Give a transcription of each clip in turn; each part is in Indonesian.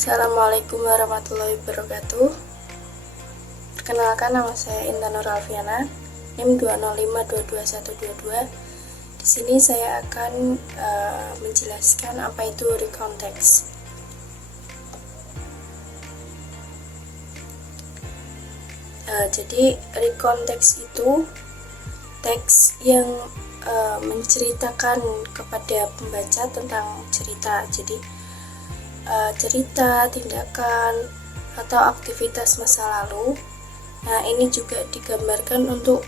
Assalamualaikum warahmatullahi wabarakatuh. Perkenalkan, nama saya Intan Nur Alfiana, NIM 205222122. Di sini saya akan menjelaskan apa itu recontext. Jadi recontext itu teks yang menceritakan kepada pembaca tentang cerita. Jadi cerita, tindakan, atau aktivitas masa lalu. Nah, ini juga digambarkan untuk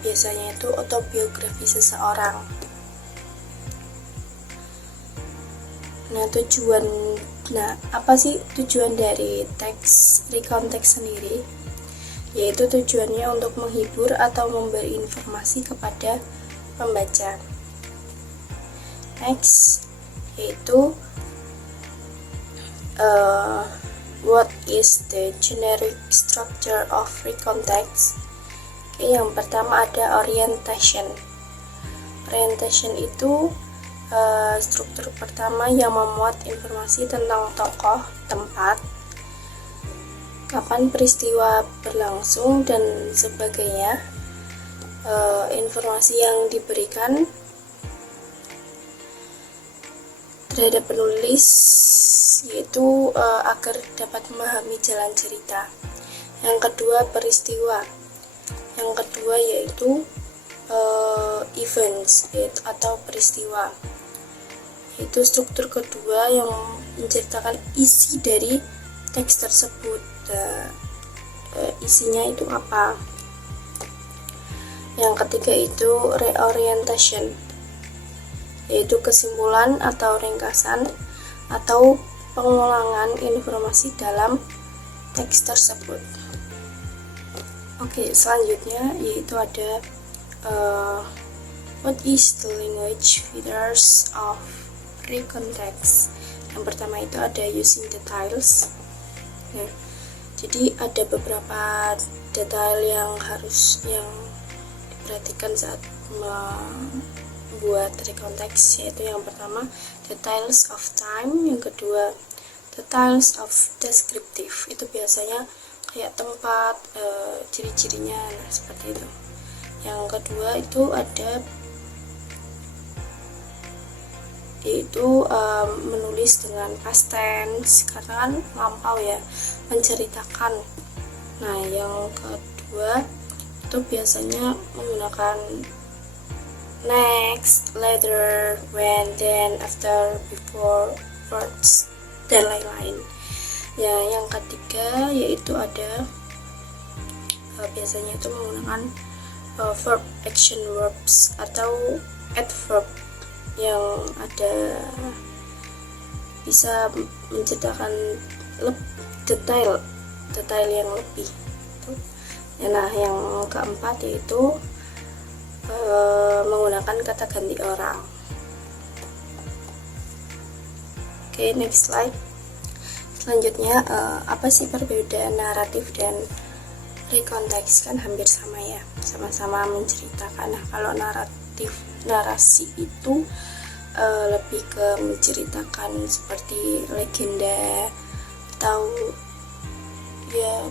biasanya itu autobiografi seseorang. Nah, apa sih tujuan dari teks recontext sendiri? Yaitu tujuannya untuk menghibur atau memberi informasi kepada pembaca. Next, yaitu what is the generic structure of recontext? Yang pertama ada orientation. Orientation itu struktur pertama yang memuat informasi tentang tokoh, tempat, kapan peristiwa berlangsung, dan sebagainya. Informasi yang diberikan terhadap penulis yaitu agar dapat memahami jalan cerita. Yang kedua, peristiwa. Yang kedua yaitu events atau peristiwa. Itu struktur kedua yang menceritakan isi dari teks tersebut. Isinya itu apa? Yang ketiga itu reorientation, yaitu kesimpulan atau ringkasan atau pengulangan informasi dalam teks tersebut. Oke, selanjutnya yaitu ada what is the language features of recontext. Yang pertama itu ada using details. Nah, jadi ada beberapa detail yang diperhatikan saat membuat recontext, yaitu yang pertama details of time, yang kedua details of descriptive, itu biasanya kayak tempat, ciri-cirinya, nah seperti itu. Yang kedua itu ada yaitu menulis dengan past tense, karena kan lampau ya, menceritakan. Nah, yang kedua itu biasanya menggunakan next, later, when, then, after, before, words, dan lain-lain. Ya, yang ketiga yaitu ada biasanya itu menggunakan verb, action verbs, atau adverb yang ada bisa menceritakan detail yang lebih. Nah, yang keempat yaitu menggunakan kata ganti orang. Oke, next slide. Selanjutnya, apa sih perbedaan naratif dan recontext? Kan hampir sama ya, sama-sama menceritakan. Nah, kalau narasi itu lebih ke menceritakan seperti legenda atau ya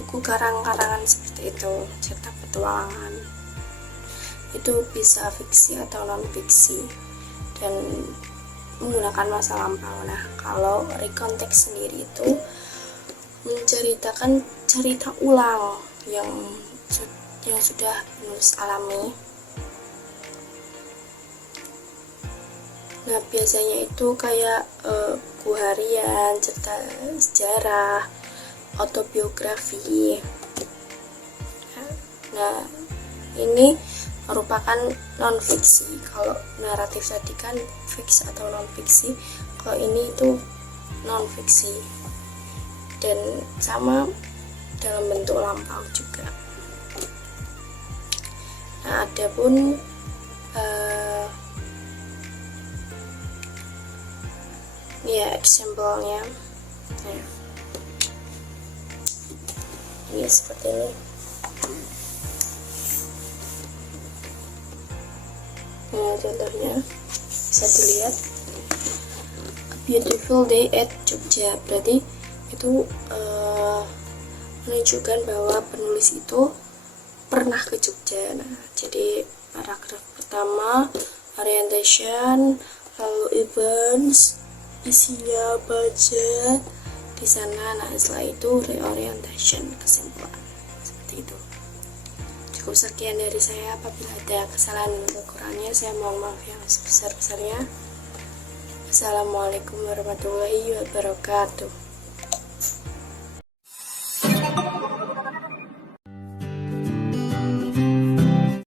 buku karangan seperti itu, cerita petualangan. Itu bisa fiksi atau non fiksi dan menggunakan masa lampau. Nah, kalau recontext sendiri itu menceritakan cerita ulang yang sudah penulis alami. Nah, biasanya itu kayak buku harian, cerita sejarah, autobiografi. Nah, ini merupakan non-fiksi. Kalau naratif tadi kan fiksi atau non-fiksi, kalau ini itu non-fiksi dan sama dalam bentuk lampau juga. Nah, adapun ya example-nya, nah, ini seperti ini. Nah, contohnya bisa dilihat beautiful day at Jogja. Berarti itu menunjukkan bahwa penulis itu pernah ke Jogja. Nah, jadi paragraf pertama orientation, lalu events, isinya baca di sana. Nah, setelah itu reorientation, kesimpulan. Seperti itu. Cukup sekian dari saya. Apabila ada kesalahan dan kekurangannya, saya mohon maaf yang sebesar-besarnya. Assalamualaikum warahmatullahi wabarakatuh.